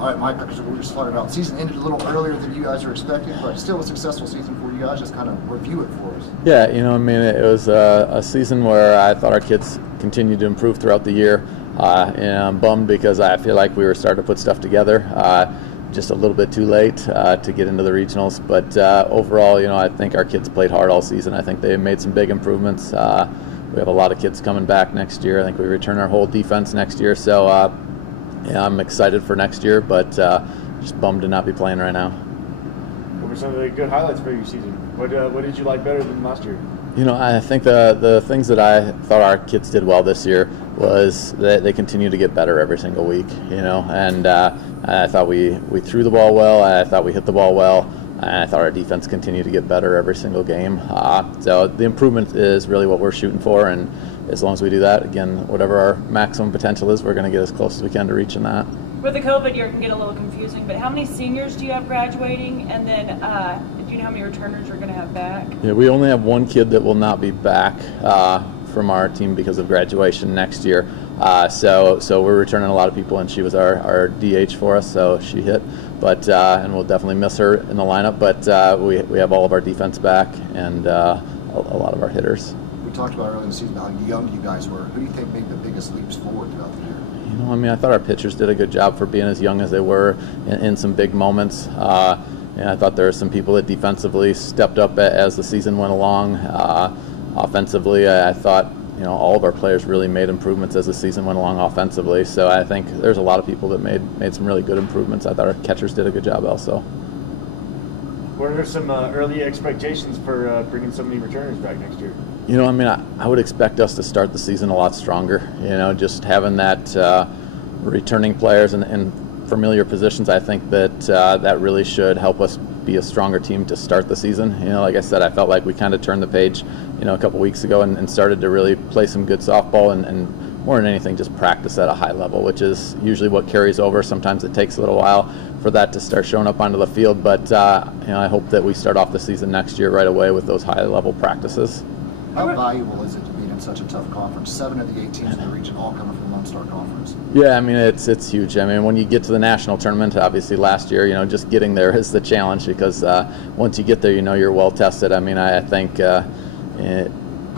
All right, Mike, because we were just talking about season ended a little earlier than you guys were expecting, but still a successful season for you guys. Just kind of review it for us. Yeah, I mean, it was a season where I thought our kids continued to improve throughout the year. And I'm bummed because I feel like we were starting to put stuff together just a little bit too late to get into the regionals. But overall, I think our kids played hard all season. I think they made some big improvements. We have a lot of kids coming back next year. I think we return our whole defense next year. So yeah, I'm excited for next year, but just bummed to not be playing right now. What were some of the good highlights for your season? What did you like better than last year? I think the things that I thought our kids did well this year was that they continue to get better every single week, and I thought we threw the ball well, I thought we hit the ball well, and I thought our defense continued to get better every single game. So the improvement is really what we're shooting for, and as long as we do that, again, whatever our maximum potential is, we're going to get as close as we can to reaching that. With the COVID year, it can get a little confusing, but how many seniors do you have graduating? And then do you know how many returners you're going to have back? Yeah, we only have one kid that will not be back from our team because of graduation next year. So we're returning a lot of people, and she was our DH for us, so she hit. But and we'll definitely miss her in the lineup. But we have all of our defense back and a lot of our hitters. We talked about earlier in the season about how young you guys were. Who do you think made the biggest leaps forward throughout the year? I mean, I thought our pitchers did a good job for being as young as they were in some big moments. And I thought there were some people that defensively stepped up as the season went along. Offensively, I thought all of our players really made improvements as the season went along offensively. So I think there's a lot of people that made some really good improvements. I thought our catchers did a good job also. What are some early expectations for bringing so many returners back next year? I mean, I would expect us to start the season a lot stronger. Just having that returning players and familiar positions, I think that really should help us be a stronger team to start the season. Like I said, I felt like we kind of turned the page, a couple weeks ago and started to really play some good softball and more than anything, just practice at a high level, which is usually what carries over. Sometimes it takes a little while for that to start showing up onto the field, but I hope that we start off the season next year right away with those high level practices. How valuable is it to be in such a tough conference? 7 of the 8 teams in the region all coming from the Lone Star Conference. Yeah, I mean, it's huge. I mean, when you get to the national tournament, obviously last year, just getting there is the challenge because once you get there, you're well tested. I mean, I think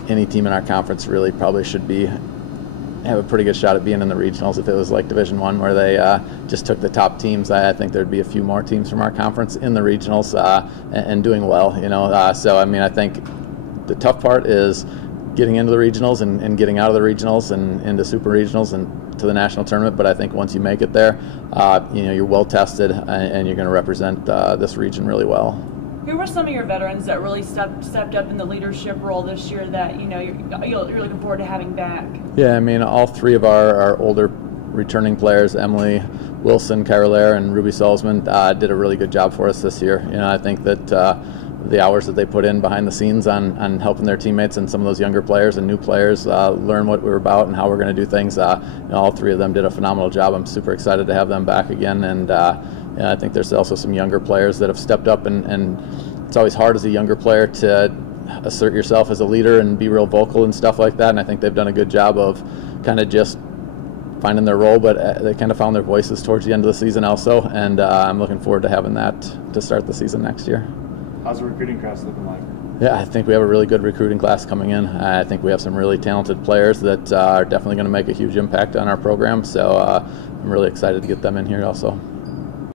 any team in our conference really probably should have a pretty good shot at being in the regionals. If it was like Division I where they just took the top teams, I think there'd be a few more teams from our conference in the regionals and doing well. So I mean, I think the tough part is getting into the regionals and getting out of the regionals and into super regionals and to the national tournament. But I think once you make it there, you're well tested and you're going to represent this region really well. Who were some of your veterans that really stepped up in the leadership role this year that you're looking forward to having back? Yeah, I mean, all three of our older returning players, Emily Wilson, Kyra Lair, and Ruby Salzman, did a really good job for us this year. I think that the hours that they put in behind the scenes on helping their teammates and some of those younger players and new players learn what we're about and how we're going to do things, all three of them did a phenomenal job. I'm super excited to have them back again, and I think there's also some younger players that have stepped up, and it's always hard as a younger player to assert yourself as a leader and be real vocal and stuff like that, and I think they've done a good job of kind of just finding their role, but they kind of found their voices towards the end of the season also, and I'm looking forward to having that to start the season next year. How's the recruiting class looking like? Yeah, I think we have a really good recruiting class coming in. I think we have some really talented players that are definitely going to make a huge impact on our program, so I'm really excited to get them in here also.